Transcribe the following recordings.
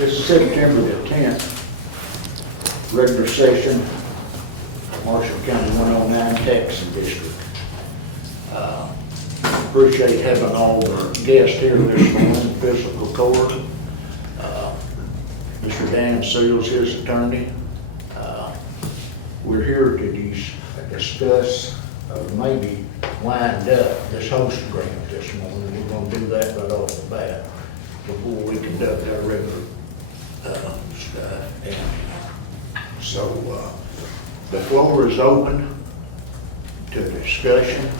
It's September the 10th, regular session, Marshall County 109 Taxing District. Appreciate having all our guests here this morning, Fiscal Court. Mr. Dan Seals, his attorney. We're here to discuss, maybe wind up this host agreement this morning. We're going to do that right off the bat before we conduct our regular stuff. And so the floor is open to discussion.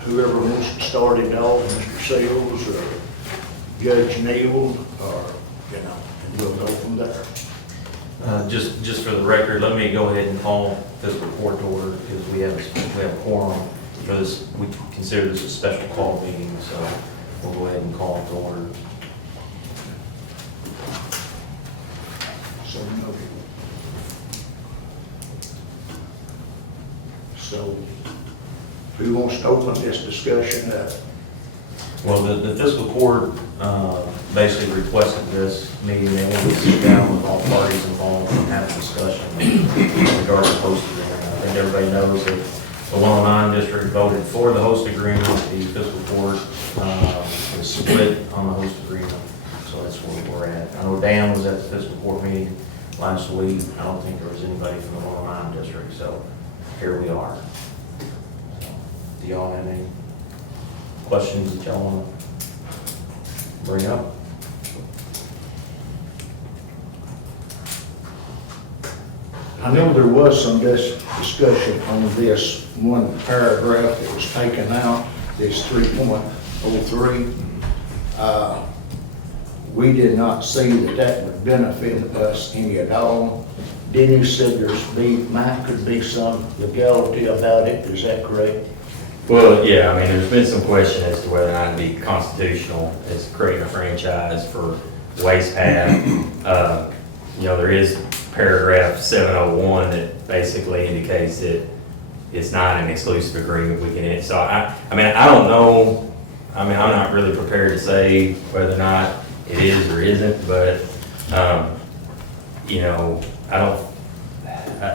Whoever wants to start it off, Mr. Seals or Judge Neal, or, and we'll go from there. Just for the record, let me go ahead and call fiscal court to order because we have a quorum for this. We consider this a special call meeting, so we'll go ahead and call it to order. So, so who wants to open this discussion up? Well, the fiscal court basically requested this meeting. They wanted to sit down with all parties involved and have a discussion regarding the host agreement. I think everybody knows that the 109 district voted for the host agreement. The fiscal court is split on the host agreement, so that's where we're at. I know Dan was at the fiscal court meeting last week. I don't think there was anybody from the 109 district, so here we are. Do y'all have any questions that y'all want to bring up? I know there was some discussion on this one paragraph that was taken out, this 3.03. We did not see that would benefit us any at all. Denny said could be some legality about it, is that correct? Well, yeah, I mean, there's been some question as to whether or not it'd be constitutional as creating a franchise for waste path. There is paragraph 701 that basically indicates that it's not an exclusive agreement we can end. So I don't know. I mean, I'm not really prepared to say whether or not it is or isn't, but I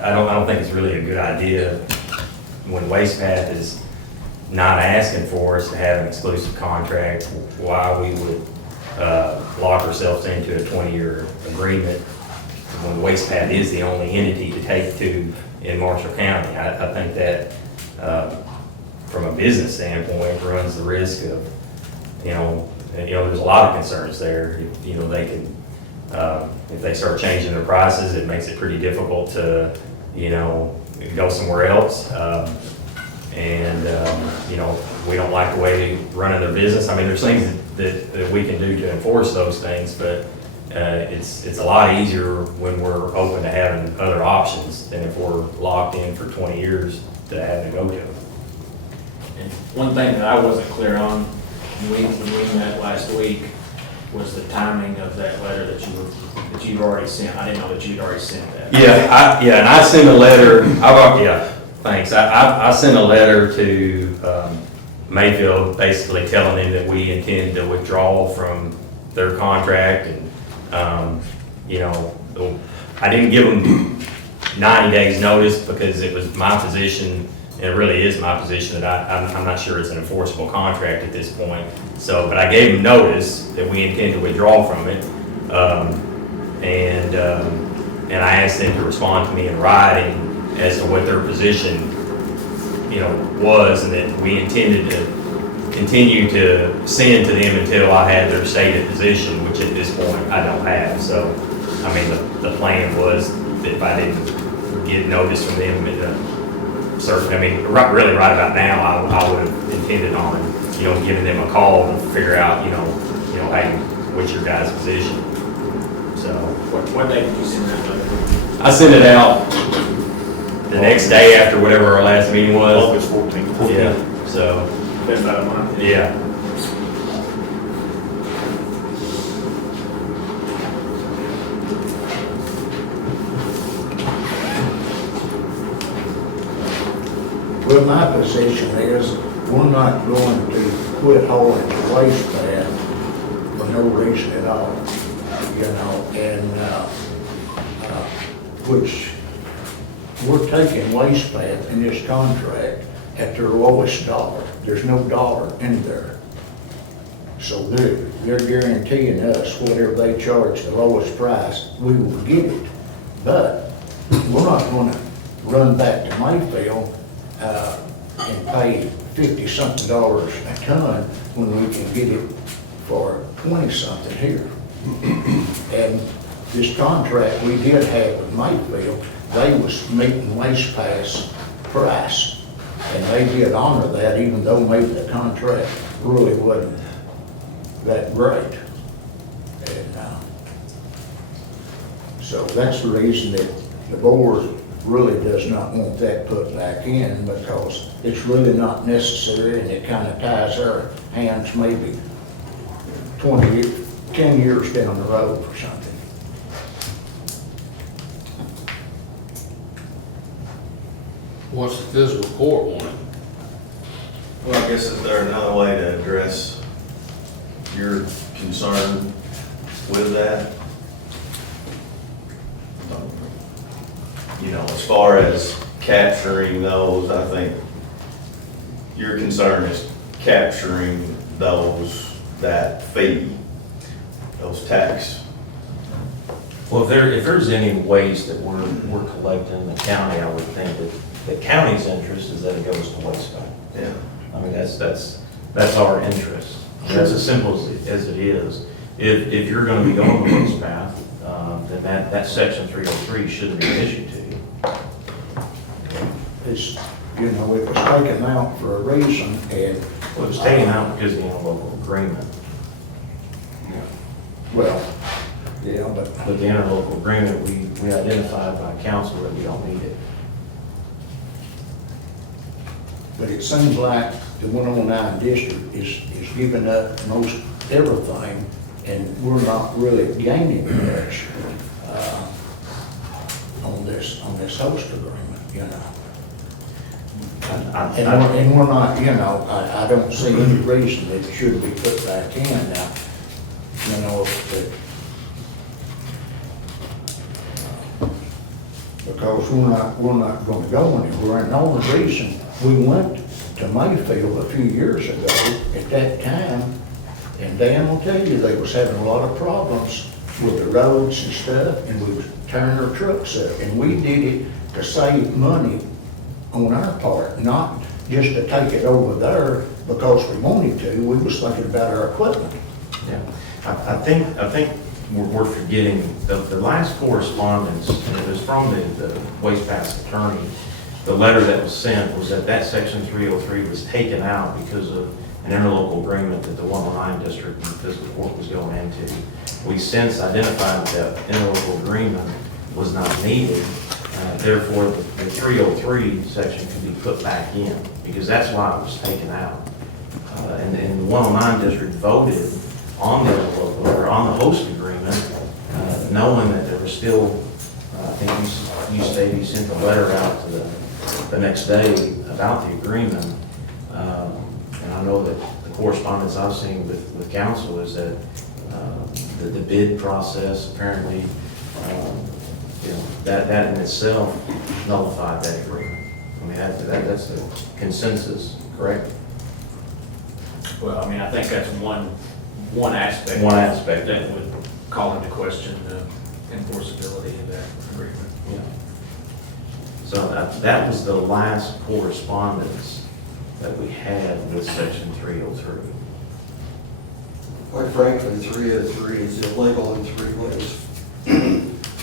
don't think it's really a good idea when waste path is not asking for us to have an exclusive contract, why we would lock ourselves into a 20-year agreement when waste path is the only entity to take to in Marshall County. I think that from a business standpoint runs the risk of, there's a lot of concerns there. They can, if they start changing their prices, it makes it pretty difficult to, go somewhere else. We don't like the way they run their business. I mean, there's things that we can do to enforce those things, but it's a lot easier when we're open to having other options than if we're locked in for 20 years to have to go to. And one thing that I wasn't clear on when we met last week was the timing of that letter that you've already sent. I didn't know that you'd already sent that. Yeah, and I sent a letter. Thanks. I sent a letter to Mayfield basically telling them that we intend to withdraw from their contract, and I didn't give them 90 days notice because it was my position, and it really is my position that I'm not sure it's an enforceable contract at this point. So, but I gave them notice that we intend to withdraw from it, and I asked them to respond to me in writing as to what their position, was, and that we intended to continue to send to them until I had their stated position, which at this point I don't have. So, I mean, the plan was that if I didn't get notice from them really right about now, I would have intended on, giving them a call to figure out, hey, what's your guys' position? So. What day did you send that letter? I sent it out the next day after whatever our last meeting was. August 14th. Yeah, so. Been about a month. Yeah. Well, my position is we're not going to quit hauling the waste path reason at all, you know, and, which we're taking waste path in this contract at their lowest dollar. There's no dollar in there. So they're guaranteeing us whatever they charge the lowest price, we will get it. But we're not gonna run back to Mayfield, and pay $50-something a ton when we can get it for 20-something here. And this contract we did have with Mayfield, they was meeting waste pass price. And they did honor that, even though maybe the contract really wasn't that great. And, so that's the reason that the board really does not want that put back in, because it's really not necessary, and it kind of ties our hands maybe 10 years down the road or something. What's the fiscal court wanting? Well, I guess is there another way to address your concern with that? You know, as far as capturing those, I think your concern is capturing those, that fee, those tax. Well, if there's any waste that we're collecting in the county, I would think that the county's interest is that it goes to waste bank. Yeah. I mean, that's our interest. That's as simple as it is. If you're gonna be going the waste path, then that section 303 shouldn't be an issue to you. It's, you know, it was taken out for a reason, and. Well, it was taken out because of the interlocal agreement. Well, yeah, but But the interlocal agreement, we identified by council that we don't need it. But it seems like the 109 district is giving up most everything, and we're not really gaining much on this host agreement, you know. And we're not, you know, I don't see any reason that it should be put back in now. You know, because we're not gonna go anywhere, and the only reason we went to Mayfield a few years ago at that time, and Dan will tell you, they was having a lot of problems with the roads and stuff, and we was tearing our trucks up, and we did it to save money on our part, not just to take it over there because we wanted to. We was thinking about our equipment. Yeah, I think we're forgetting the last correspondence, and it was from the waste pass attorney. The letter that was sent was that section 303 was taken out because of an interlocal agreement that the 109 district and the fiscal court was going into. We since identified that interlocal agreement was not needed. Therefore, the 303 section could be put back in, because that's why it was taken out. And the 109 district voted on the interlocal, or on the host agreement, knowing that there was still, I think you stated you sent the letter out to the next day about the agreement. And I know that the correspondence I've seen with council is that the bid process apparently, you know, that in itself nullified that agreement. I mean, that's the consensus, correct? Well, I mean, I think that's one aspect. One aspect. That would call into question the enforceability of that agreement. Yeah. So that was the last correspondence that we had with section 303. Quite frankly, 303 is illegal in three ways.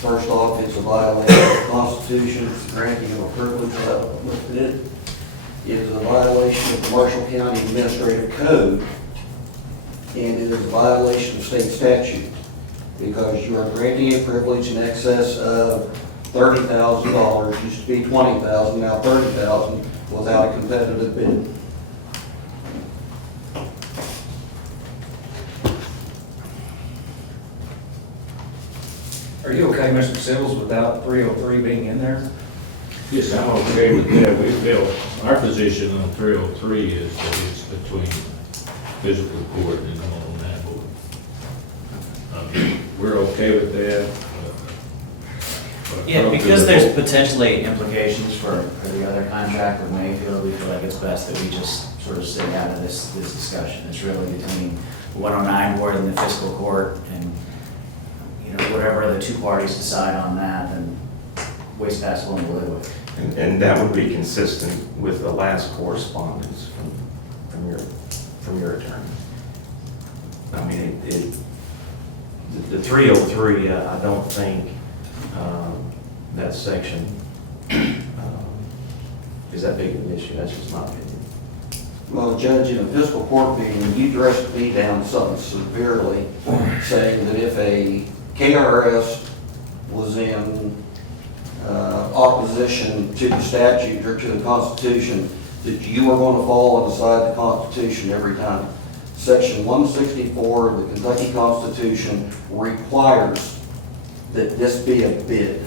First off, it's a violation of the Constitution, it's granting of a privilege with it. It is a violation of the Marshall County Administrative Code, and it is a violation of state statute, because you are granting a privilege in excess of $30,000, used to be $20,000, now $30,000, without a competitive bid. Are you okay, Mr. Sills, without 303 being in there? Yes, I'm okay with that. We feel, our position on 303 is that it's between physical court and 109 board. we're okay with that. Yeah, because there's potentially implications for the other contract with Mayfield, we feel like it's best that we just sort of stay out of this discussion. It's really between the 109 board and the fiscal court, and, you know, whatever the two parties decide on that, then Waste Pass will live with. And that would be consistent with the last correspondence from your attorney. I mean, the 303, I don't think that section is that big of an issue. That's just my opinion. Well, Judge, in a fiscal court meeting, you dressed me down something severely, saying that if a KRS was in opposition to the statute or to the Constitution, that you were going to fall on the side of the Constitution every time. Section 164 of the Kentucky Constitution requires that this be a bid.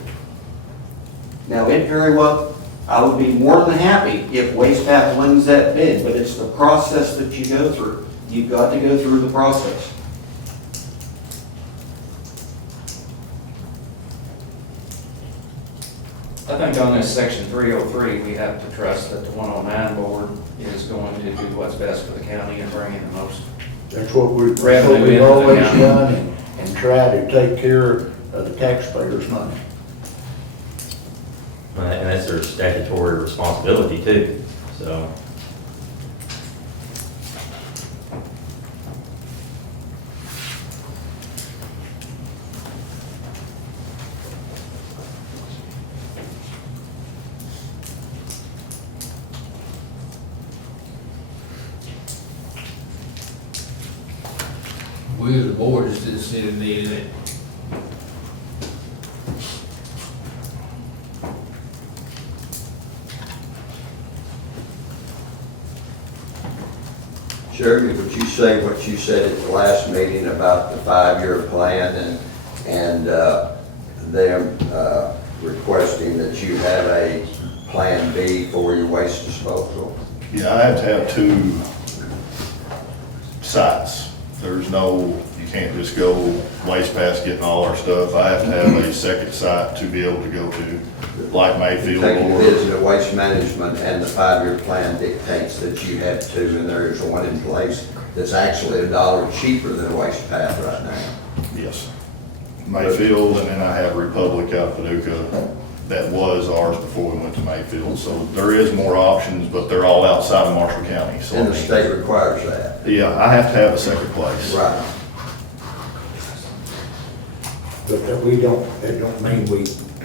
Now, it very well, I would be more than happy if Waste Path wins that bid, but it's the process that you go through. You've got to go through the process. I think on this section 303, we have to trust that the 109 board is going to do what's best for the county and bring in the most. That's what we've Revenue into the always county. done, and try to take care of the taxpayers' money. And that's their statutory responsibility too, so. We as a board just didn't see the need in it. Shirley, would you say what you said at the last meeting about the 5-year plan and them requesting that you have a plan B for your waste disposal? Yeah, I have to have 2 sites. There's no, you can't just go Waste Pass getting all our stuff. I have to have a second site to be able to go to, like Mayfield Taking or. bids of waste management and the 5-year plan dictates that you have 2, and there's one in place that's actually $1 cheaper than Waste Path right now. Yes. Mayfield, and then I have Republic out of Paducah. That was ours before we went to Mayfield. So there is more options, but they're all outside of Marshall County. So And the state requires that. yeah, I have to have a second place. Right. But that don't mean we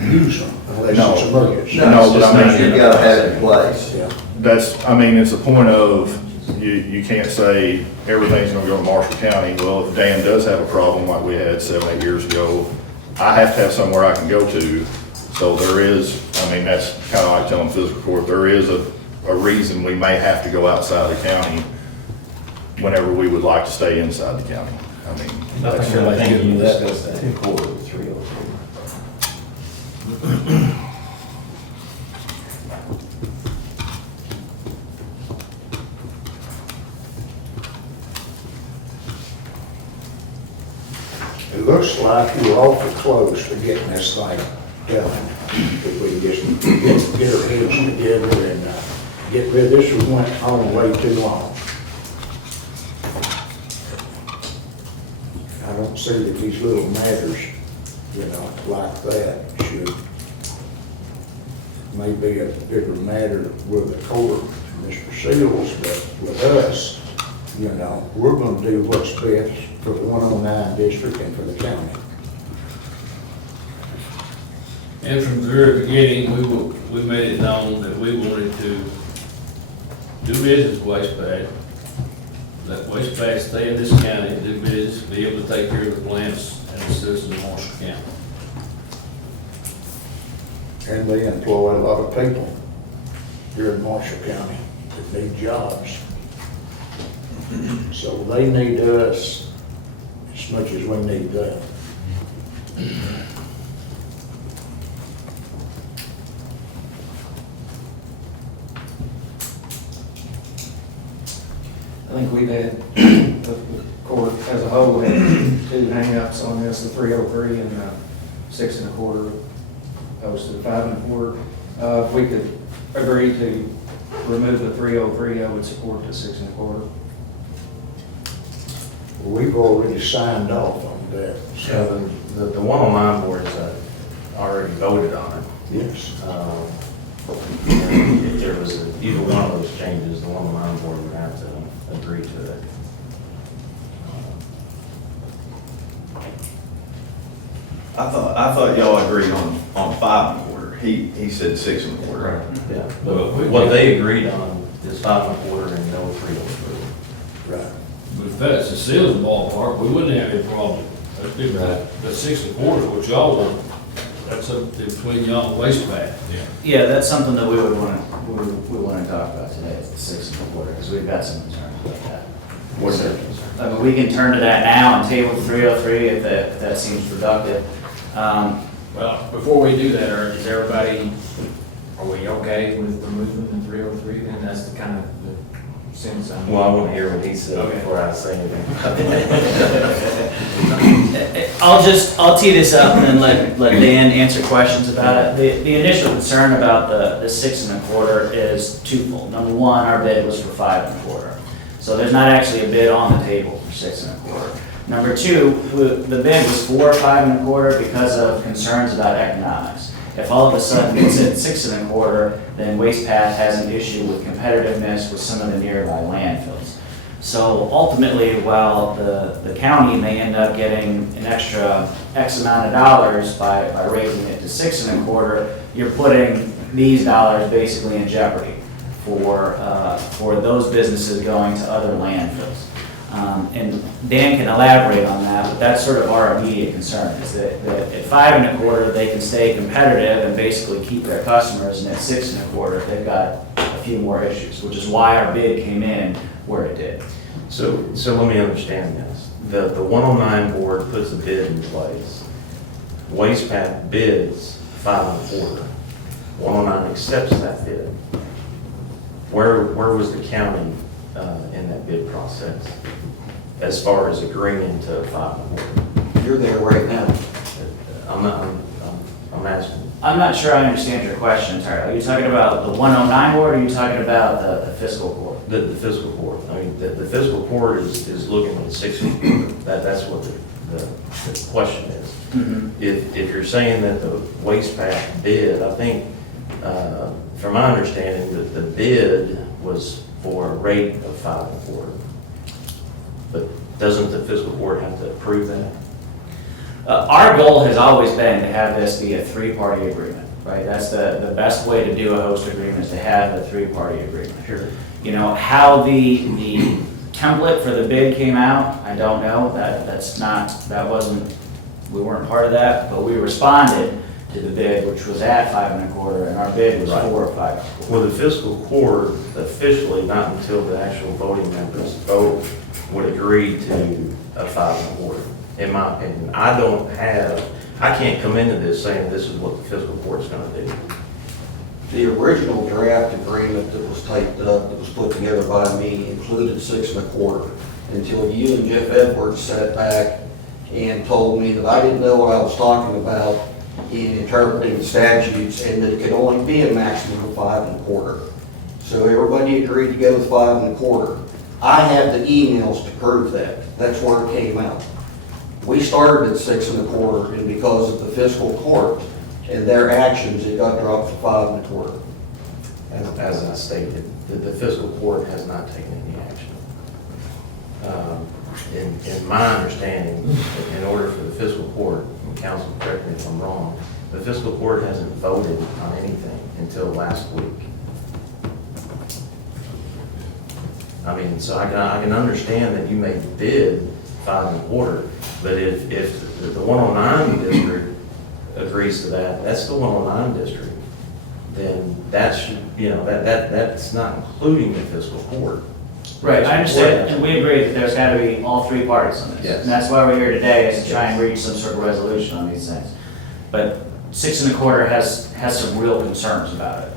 use them unless No. it's emergency. No, but I mean, You gotta have it in place. Yeah. That's, I mean, it's a point of, you can't say everything's gonna go to Marshall County. Well, if Dan does have a problem like we had 7, 8 years ago, I have to have somewhere I can go to. So there is, I mean, that's kind of like telling fiscal court, there is a reason we may have to go outside the county whenever we would like to stay inside the county. I mean, I that's. think you discussed that in court with 303. It looks like we're awfully close to getting this thing done. If we just get our heads together and get rid of this, we went on way too long. I don't see that these little matters, you know, like that should, may be a bigger matter with the court, Mr. Seals, but with us, you know, we're gonna do what's best for the 109 district and for the county. And from the very beginning, we made it known that we wanted to do business with Waste Path. Let Waste Path stay in this county, do business, be able to take care of the plants and the citizens of Marshall County. And they employ a lot of people here in Marshall County that need jobs. So they need us as much as we need them. I think we've had, the court as a Ho had two hangups on this, the 303 and the 6 1/4, opposed to the 5 1/4. If we could agree to remove the 303, I would support the 6 1/4. We've already signed off on that. So the 109 board has already voted on it. Yes. And if there was either one of those changes, the 109 board would have to agree to it. I thought y'all agreed on 5 1/4. He said 6 1/4. Yeah. Well, we- What they agreed on is 5 1/4 and no 303. Right. But if that's the sales ballpark, we wouldn't have any problem. That's different. The 6 1/4 is what y'all want. That's up to between y'all and waste pad. Yeah, that's something that we would want to, we want to talk about today, the 6 1/4, because we've got some concerns about that. What's their concern? I mean, we can turn to that now and table 303 if that seems productive. Well, before we do that, is everybody, are we okay with removing the 303 then? That's the kind of the sense I'm. Well, I want to hear what he said Okay. before I say anything. I'll tee this up and then let Dan answer questions about it. The initial concern about the 6 1/4 is twofold. Number one, our bid was for 5 1/4. So there's not actually a bid on the table for 6 1/4. Number two, the bid was for 5 1/4 because of concerns about economics. If all of a sudden it's at 6 1/4, then Waste Path has an issue with competitiveness with some of the nearby landfills. So ultimately, while the county may end up getting an extra X amount of dollars by raising it to 6 1/4, you're putting these dollars basically in jeopardy for those businesses going to other landfills. And Dan can elaborate on that, but that's sort of our immediate concern, is that at 5 1/4, they can stay competitive and basically keep their customers, and at 6 1/4, they've got a few more issues, which is why our bid came in where it did. So let me understand this. The 109 board puts a bid in place. Waste Path bids 5 1/4. 109 accepts that bid. Where was the county in that bid process as far as agreeing to 5 1/4? You're there right now. I'm asking. I'm not sure I understand your question entirely. Are you talking about the 109 board, or are you talking about the fiscal court? The fiscal court. I mean, the fiscal court is looking at 6 1/4. That's what the question is. Mhm. If you're saying that the Waste Path bid, I think, from my understanding, that the bid was for a rate of 5 1/4. But doesn't the fiscal court have to approve that? Our goal has always been to have this be a three-party agreement, right? That's the best way to do a host agreement, is to have a three-party agreement. Sure. You know, how the template for the bid came out, I don't know. We weren't part of that, but we responded to the bid, which was at 5 1/4, and our bid was Right. for 5 1/4. Well, the fiscal court officially, not until the actual voting members vote, would agree to a 5 1/4, in my opinion. I can't come into this saying this is what the fiscal court's gonna do. The original draft agreement that was typed up, that was put together by me, included 6 1/4, until you and Jeff Edwards sat back and told me that I didn't know what I was talking about in interpreting the statutes, and that it could only be a maximum of 5 1/4. So everybody agreed to go with 5 1/4. I have the emails to prove that. That's where it came out. We started at 6 1/4, and because of the fiscal court and their actions, it got dropped to 5 1/4. As I stated, the fiscal court has not taken any action. In my understanding, in order for the fiscal court, and council correct me if I'm wrong, the fiscal court hasn't voted on anything until last week. I mean, so I can understand that you may bid 5 1/4, but if the 109 district agrees to that, that's the 109 district, then that should, that's not including the fiscal court. Right, I understand, and we agree that there's got to be all three parties on this. Yes. And that's why we're here today, is to try and reach some sort of resolution on these things. But 6 1/4 has some real concerns about it.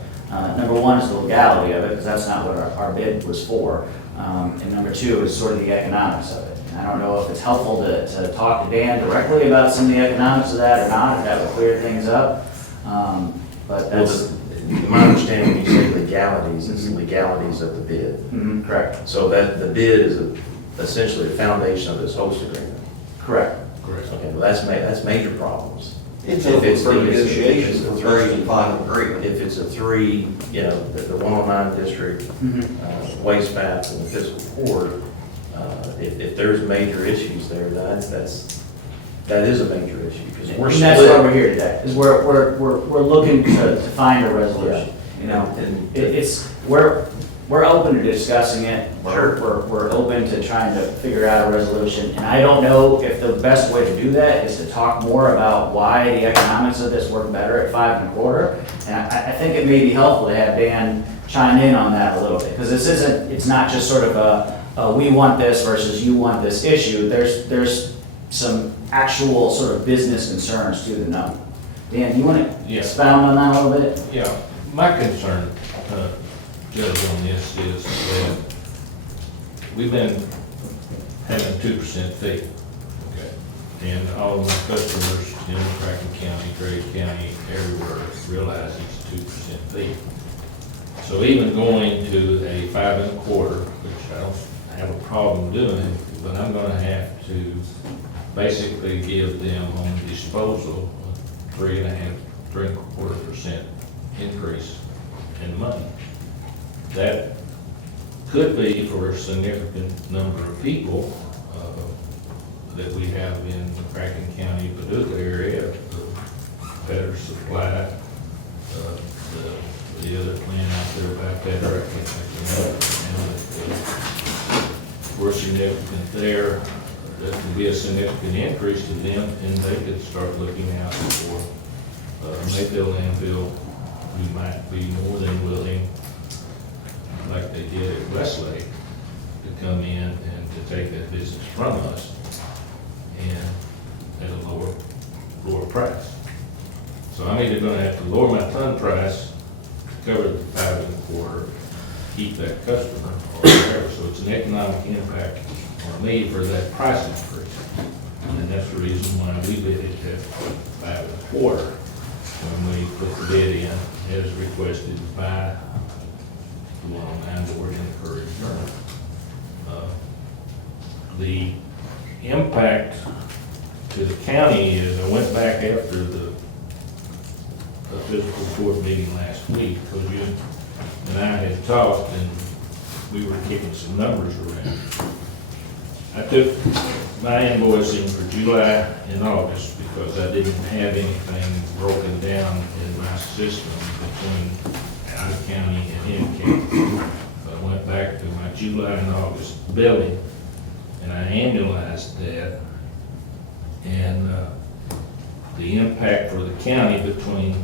Number one is the legality of it, because that's not what our bid was for. And number two is sort of the economics of it. And I don't know if it's helpful to talk to Dan directly about some of the economics of that or not, if that would clear things up. But Well, that's, my understanding, when you say legalities, it's the legalities of the bid. Mhm, correct, So that, the bid is essentially the foundation of this host agreement. correct. Okay, well, that's major problems. It's If open it's- for if it's- negotiations if it's for very final agreement. If it's a three, the 109 district, Mhm. waste path and the fiscal court, if there's major issues there, that is a major issue, because we're And that's why we're split. here today, is we're looking to find a resolution, you know? And- We're open to discussing it. We're open to trying to figure out a resolution. And I don't know if the best way to do that is to talk more about why the economics of this work better at 5 1/4. And I think it may be helpful to have Dan chime in on that a little bit, because it's not just sort of a we want this versus you want this issue. There's some actual sort of business concerns to the number. Dan, you want to Yeah. expound on that a little bit? Yeah, my concern, Judge, on this is that we've been having 2% fee. Okay. And all of my customers in Cracken County, Trade County, everywhere realize it's 2% fee. So even going to a 5 1/4, which I don't have a problem doing, but I'm gonna have to basically give them on disposal a 3.25% increase in money. That could be for a significant number of people that we have in the Cracken County, Paducah area, Better Supply, the other plan out there about that, I can't think of it. We're significant there, that could be a significant increase to them, and they could start looking out for Mayfield landfill, who might be more than willing, like they did at Westlake, to come in and to take that business from us and at a lower price. So I'm either gonna have to lower my ton price, cover the 5 1/4, keep that customer, or whatever. So it's an economic impact on me for that price increase. And that's the reason why we bid it at 5 1/4 when we put the bid in, as requested by the 109 board in the Courier Journal. The impact to the county is, I went back after the fiscal court meeting last week, because you and I had talked, and we were kicking some numbers around. I took my invoicing for July and August, because I didn't have anything broken down in my system between out of county and in county. So I went back to my July and August billing, and I annualized that. And the impact for the county between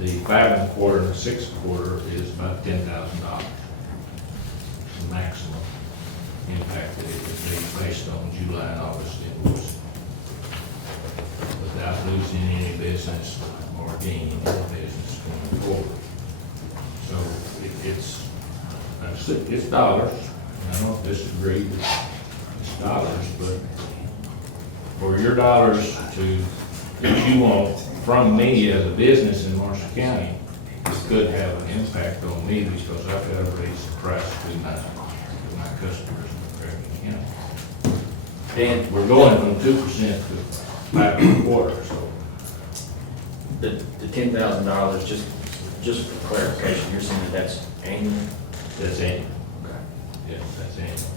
the 5 1/4 and the 6 1/4 is about $10,000. The maximum impact that it would be based on July and August invoice, without losing any business or gaining any business going forward. So it's dollars. I don't disagree that it's dollars, but for your dollars that you want from me as a business in Marshall County, it could have an impact on me, because I've got to raise the price to my customers in Cracken County. Dan, We're going from 2% to 5 1/4, so. the $10,000, just for clarification, you're saying that that's annual, That's annual. Yes, that's annual.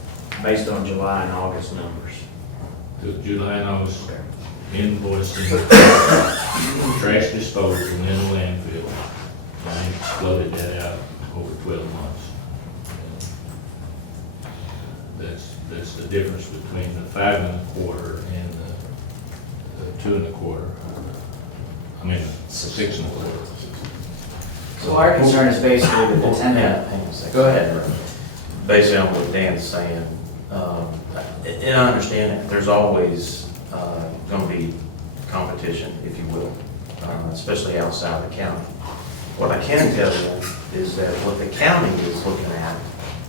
based on July and August numbers? Took July and August invoicing, trash disposal in the landfill. And I floated that out over 12 months. And that's the difference between the 5 1/4 and the 2 1/4. I mean, 6 1/4. So our concern is basically with the 10. Hang on a second. Go ahead. Basically on what Dan's saying, and I understand that there's always going to be competition, if you will, especially outside the county. What I can tell you is that what the county is looking at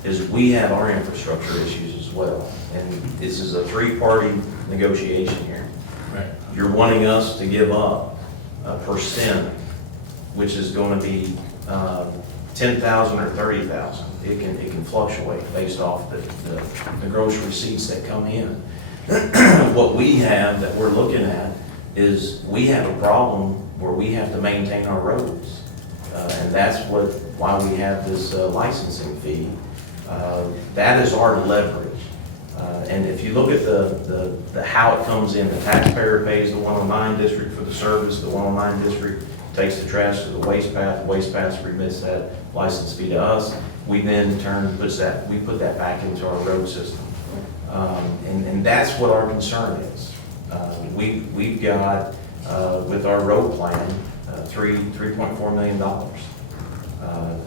is we have our infrastructure issues as well. and this is a three-party negotiation here. Right. You're wanting us to give up a percent, which is gonna be 10,000 or 30,000. It can fluctuate based off the gross receipts that come in. What we have that we're looking at is we have a problem where we have to maintain our roads. And that's why we have this licensing fee. That is our leverage. And if you look at the how it comes in, the taxpayer pays the 109 district for the service, the 109 district takes the trash to the waste path remits that license fee to us. We then in turn put that back into our road system. And that's what our concern is. We've got, with our road plan, $3.4 million.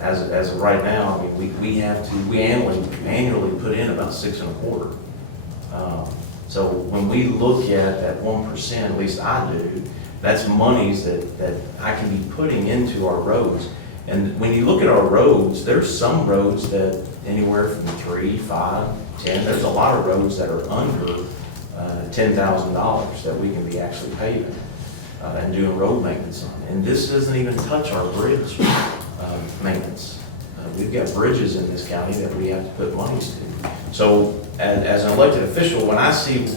As of right now, I mean, we annually put in about 6.25. So when we look at 1%, at least I do, that's monies that I can be putting into our roads. And when you look at our roads, there's some roads that anywhere from 3, 5, 10, there's a lot of roads that are under $10,000 that we can be actually paving and doing road maintenance on. And this doesn't even touch our bridge maintenance. We've got bridges in this county that we have to put monies to. So as an elected official, when I see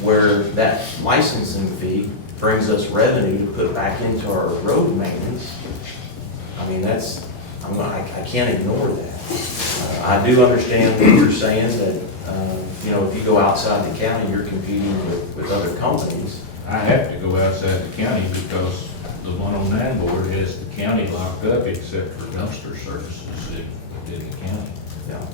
where that licensing fee brings us revenue to put back into our road maintenance, I mean, I can't ignore that. I do understand what you're saying, that, if you go outside the county, you're competing with other companies. I have to go outside the county because the 109 board has the county locked up except for dumpster services within the county. Yeah.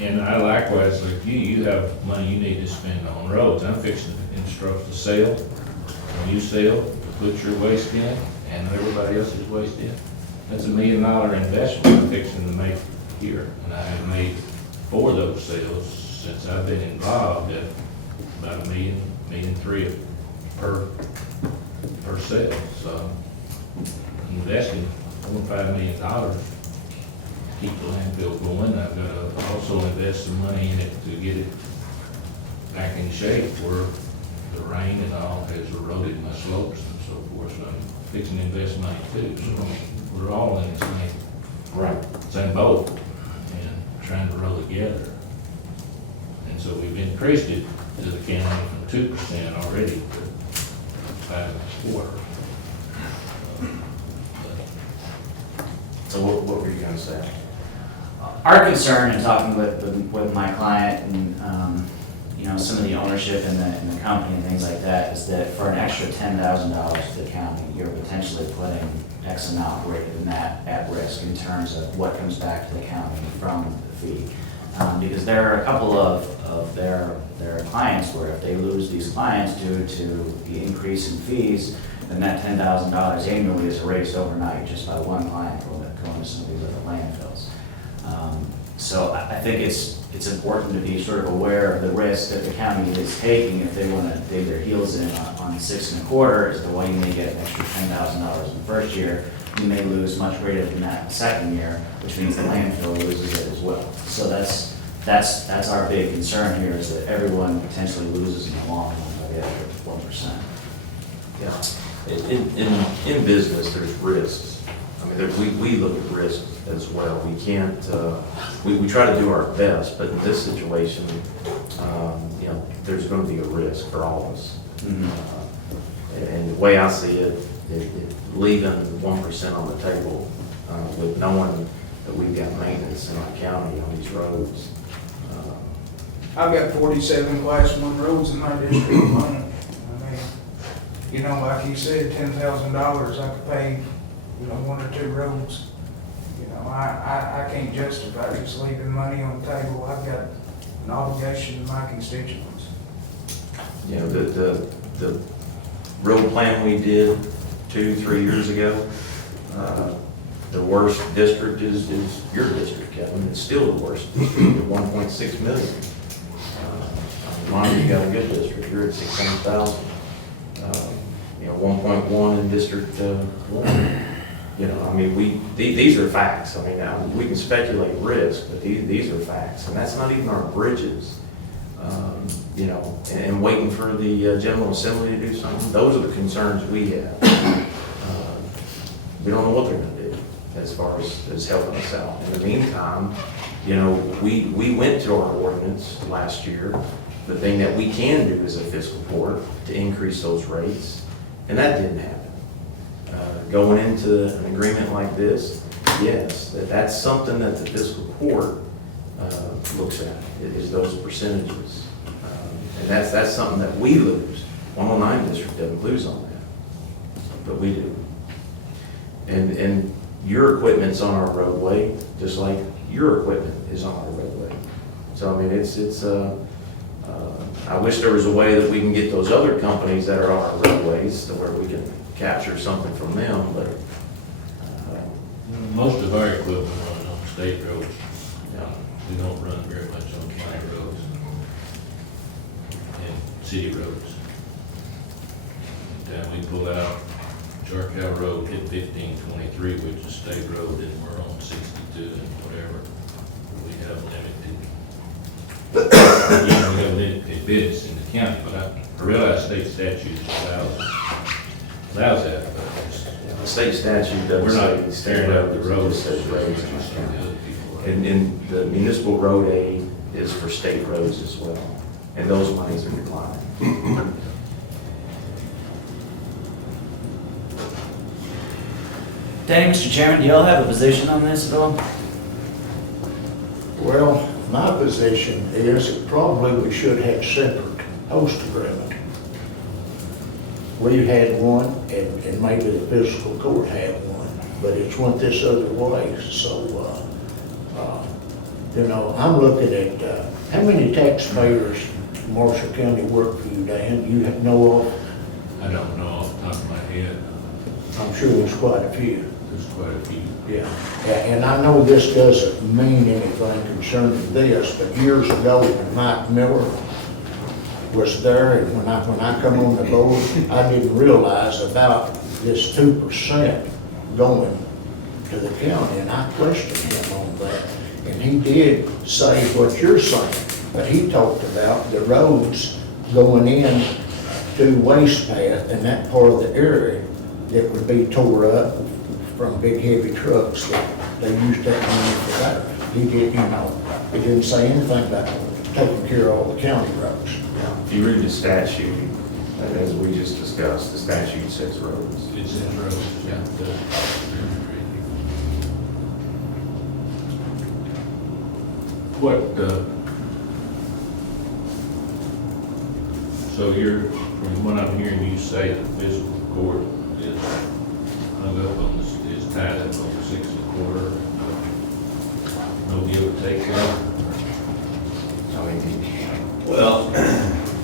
And I likewise, like you have money you need to spend on roads. I'm fixing to instruct the sale, when you sell, put your waste in and everybody else's waste in. That's $1 million investment I'm fixing to make here. And I have made 4 of those sales since I've been involved at about $1.3 million per sale. So I'm investing over $5 million to keep the landfill going. I've got to also invest some money in it to get it back in shape where the rain and all has eroded my slopes and so forth. So I'm fixing to invest money too. So we're all in the same boat and trying to row together. And so we've increased it to the county from 2% already to 5.25%. So what were you gonna say? Our concern in talking with my client and, some of the ownership in the company and things like that is that for an extra $10,000 to the county, you're potentially putting X amount greater than that at risk in terms of what comes back to the county from the fee. Because there are a couple of their clients where if they lose these clients due to the increase in fees, then that $10,000 annually is erased overnight just by one client going to some of these other landfills. So I think it's important to be sort of aware of the risk that the county is taking if they want to dig their heels in on 6.25, is that while you may get an extra $10,000 in the first year, you may lose much greater than that in the second year, which means the landfill loses it as well. So that's our big concern here, is that everyone potentially loses in the long run by the extra 1%. Yeah. In business, there's risks. I mean, we look at risks as well. We can't, we try to do our best, but in this situation, there's going to be a risk for all of us. Mm-hmm. And the way I see it, leaving 1% on the table with knowing that we've got maintenance in our county on these roads. I've got 47 class 1 roads in my district alone. I mean, like you said, $10,000 I could pay, 1 or 2 roads. I can't justify just leaving money on the table. I've got an obligation to my constituents. The road plan we did 2-3 years ago, the worst district is your district, Kevin. It's still the worst district at 1.6 million. Mine, you got a good district. You're at 600,000. 1.1 in District 1. You know, I mean, these are facts. I mean, now, we can speculate risk, but these are facts, and that's not even our bridges. You know, and waiting for the General Assembly to do something, those are the concerns we have. We don't know what they're gonna do as far as helping us out. In the meantime, you know, we went to our ordinance last year. The thing that we can do as a fiscal court to increase those rates, and that didn't happen. Going into an agreement like this, yes, that's something that the fiscal court looks at, is those percentages. And that's something that we lose. 109 district doesn't lose on that, but we do. And your equipment's on our roadway, just like your equipment is on our roadway. So, I mean, I wish there was a way that we can get those other companies that are on our roadways to where we can capture something from them, but, Most of our equipment runs on state roads. yeah. We don't run very much on county roads and city roads. And we pull out Charcoal Road, hit 1523, which is state road, and we're on 62 and whatever. We have limited, we have limited bids in the county, but I realize state statute allows that, but it's, The state statute doesn't we're say not state staring out the roads, road. it just says roads in Just our like the county. other people are. And the municipal road aid is for state roads as well, and those monies are declining. Danny, Mr. Chairman, do y'all have a position on this at all? Well, my position is that probably we should have separate host agreement. We had one, and maybe the fiscal court had one, but it's went this other way, so, you know, I'm looking at, how many taxpayers in Marshall County work for you, Dan? You know of? I don't know off the top of my head. I'm sure there's quite a few. There's quite a few. Yeah, and I know this doesn't mean anything concerning this, but years ago, when Mike Miller was there, and when I come on the board, I didn't realize about this 2% going to the county, and I questioned him on that. And he did say what you're saying, but he talked about the roads going in to Waste Path and that part of the area that would be tore up from big heavy trucks, that they used that money for that. He did, you know, he didn't say anything about taking care of all the county roads. If you read the statute, as we just discussed, the statute says roads. It's in roads, yeah. What, so from what I'm hearing you say, the fiscal court is hung up on this, is tied up on 6 1/4. No give or take there. I mean, Well,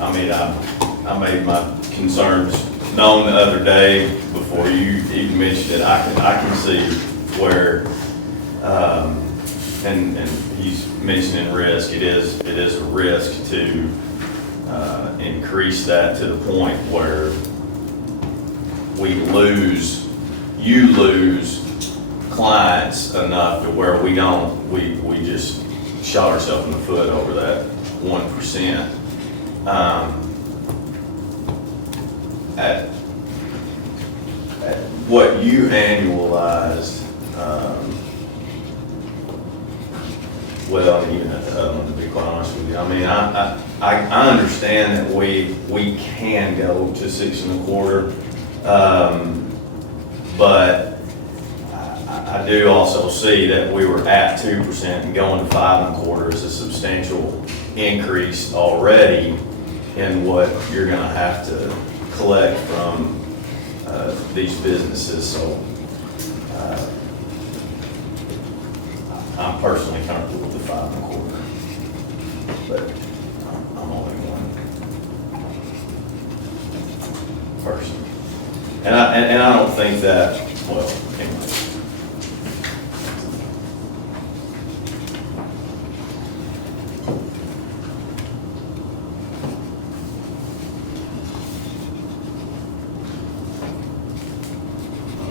I mean, I made my concerns known the other day before you even mentioned it. I can see where, and he's mentioning risk. It is a risk to increase that to the point where you lose clients enough to where we just shot ourselves in the foot over that 1%. At what you annualized, well, even at the other one, to be quite honest with you, I mean, I understand that we can go to 6 1/4, but I do also see that we were at 2% and going to 5 1/4 is a substantial increase already in what you're gonna have to collect from these businesses, so I'm personally comfortable with the 5 1/4, but I'm only one person. And I don't think that, well, anyway.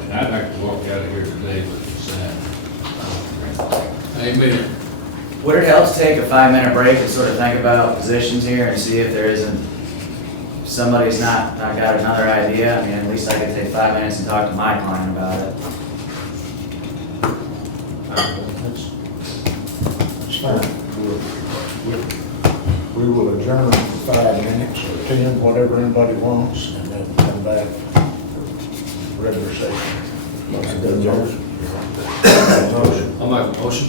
I'd like to walk out of here million. Would it help to take a 5-minute break and sort of think about positions here and see if there isn't, somebody's not got another idea? I mean, at least I could take 5 minutes and talk to my client about it. It's fine. We will adjourn for 5 minutes or 10, whatever anybody wants, and then come back for regular session. Motion. I'll make a motion.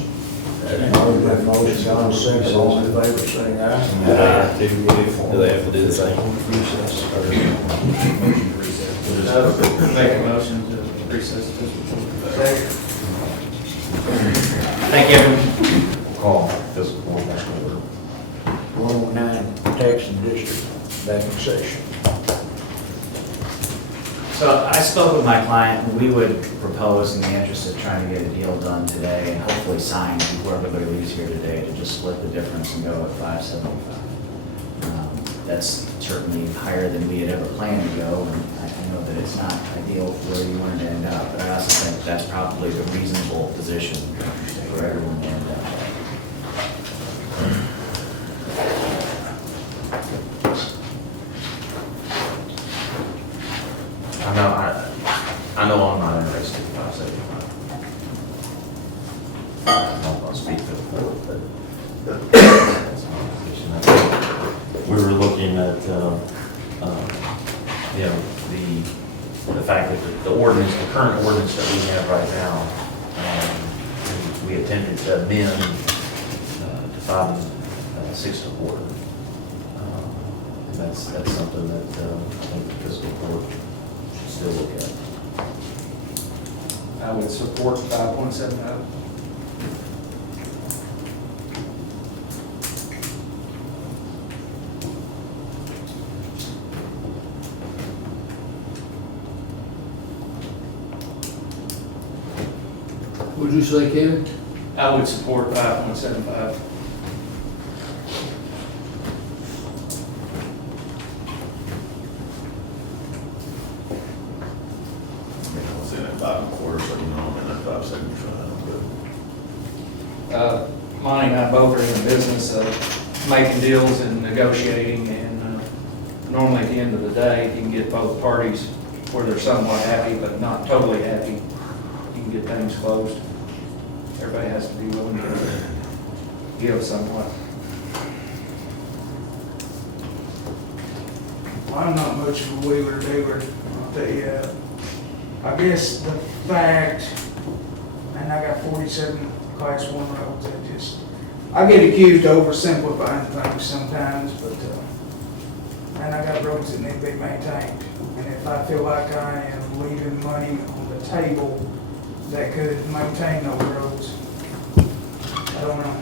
Motion, John, second, all in favor, saying aye. Do they have to do the same? Make a motion to recess this. Thank you. Call fiscal court back over. 109 Tax and District back in session. So I spoke with my client, and we would propose, in the interest of trying to get a deal done today and hopefully signed before everybody leaves here today, to just split the difference and go at 575. That's certainly higher than we had ever planned to go, and I know that it's not ideal for where you wanted to end up, but I also think that's probably the reasonable position for everyone to end up. I know I'm not interested in 575. I'm not gonna speak for the board, but that's my position. We were looking at, you know, the fact that the ordinance, the current ordinance that we have right now, we attempted to amend to 5 and 6 1/4. And that's something that I think the fiscal court should still look at. I would support 5.70. What'd you say, Kevin? I would support 5.75. I was in at 5 1/4, so you know I'm in at 575. Monty and I both are in the business of making deals and negotiating, and normally at the end of the day, if you can get both parties where they're somewhat happy but not totally happy, you can get things closed. Everybody has to be willing to give somewhat. I'm not much of a wheeler dealer, I'll tell you that. I guess the fact, and I got 47 class 1 roads, I get accused of oversimplifying things sometimes, but, and I got roads that need to be maintained. And if I feel like I am leaving money on the table that could maintain those roads, I don't know.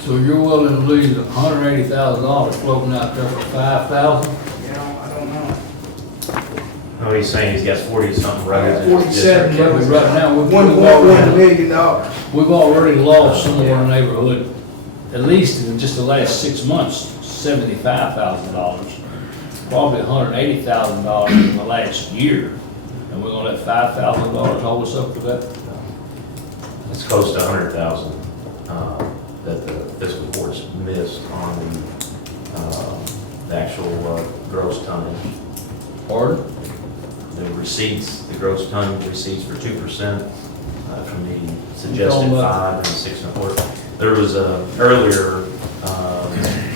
So you're willing to lose $180,000 floating out there for 5,000? You know, I don't know. No, he's saying he's got 40-something roads. I got in his 47 district. roads. Right now, we've $1 already, million. we've already lost somewhere in the neighborhood, at least in just the last 6 months, $75,000. Probably $180,000 in the last year. And we're gonna let $5,000 hold us up for that? It's close to 100,000 that the fiscal court's missed on the actual gross tonnage. Pardon? The receipts, the gross tonnage receipts for 2% from the You're suggested talking about- 5 and 6 1/4. There was a earlier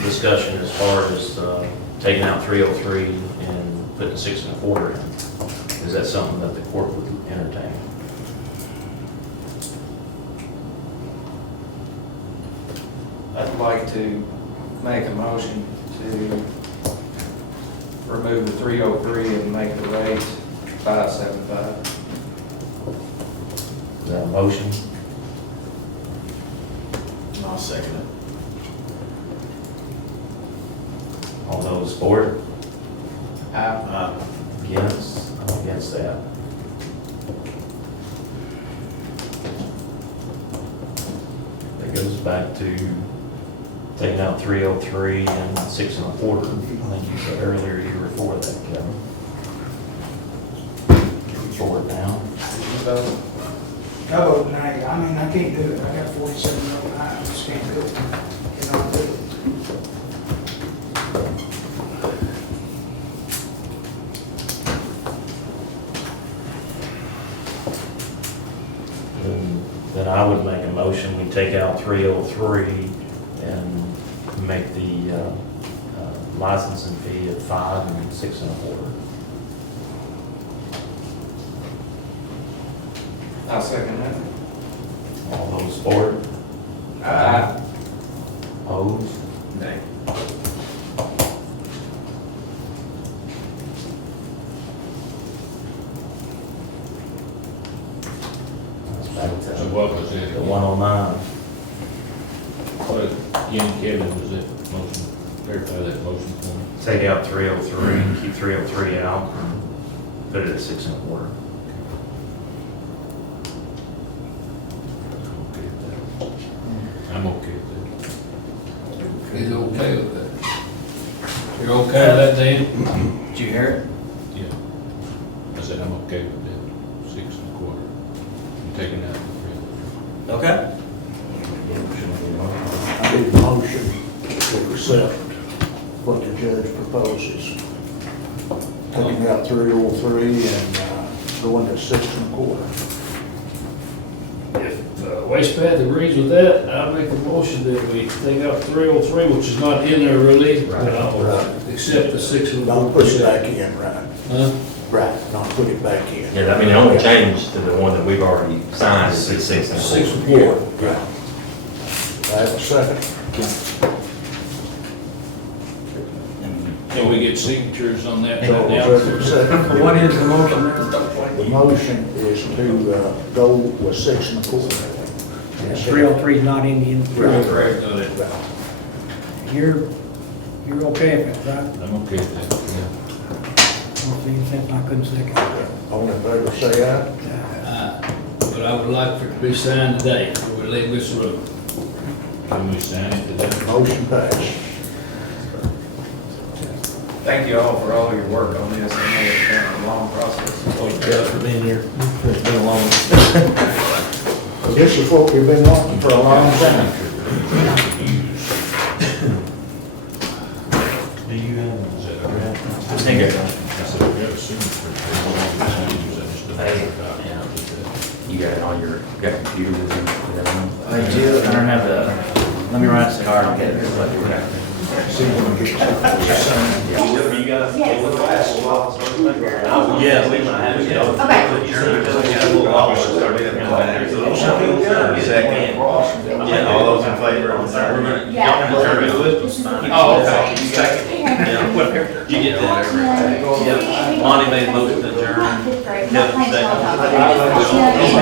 discussion as far as taking out 303 and putting 6 1/4 in. Is that something that the court would entertain? I'd like to make a motion to remove the 303 and make the rate 575. Is that a motion? I'll second it. All those for it? Aye. Against? I'm against that. That goes back to taking out 303 and 6 1/4. I think you said earlier you were for that, Kevin. You're for it now? I vote nay. I I mean, I can't do it, I got 47 year old, I just can't do it. Cannot do it. Then I would make a motion, we take out 303 and make the licensing fee at 5 and 6 1/4. I'll second that. All those for it? Aye. Opposed? Nay. That's back So to what was it? the 109. What, again, Kevin, was that motion, verify that motion for me? Take out 303, keep 303 out, and put it at 6 1/4. I'm okay with that. He's okay with that. You're okay with that, Dan? Did you hear it? Yeah. I said, I'm okay with that, 6 1/4. I'm taking out the Okay. I need a motion to accept what the judge proposes. Taking out 303 and going to 6 1/4. If Waste Path agrees with that, I'll make the motion that we take out 303, which is not in there really, but I'll Right. accept the 6 Don't put it back in, right? Huh? Right, don't put it back in. Yeah, I mean, the only change to the one that we've already signed is 6 1/4. 6 1/4. Right. I have a second. Can we get signatures on that So, right now? second. What is the motion there? The motion is to go with 6 1/4. 303 is not Indian. Correct, on it. You're okay with it, right? I'm okay with that, I don't see any sense, I couldn't second it. All in favor, say aye. yeah. But I would like for it to be signed today, before we leave this room. Can we sign it today? Motion passed. Thank you all for all your work on this. I know it's been a long process. Thank you for being here. It's been a long. This is what we've been wanting for a long time. Do you have? Thank you. I said, we have a signature. Hey, yeah. You got it on your, got computers and everything? I do, I don't have the, let me run it to the car and get it. See when we get to Yeah, we might have it. Second. Yeah, all those in favor? Oh, okay. You get that. Yep. Monty made a motion to adjourn. Kevin seconded.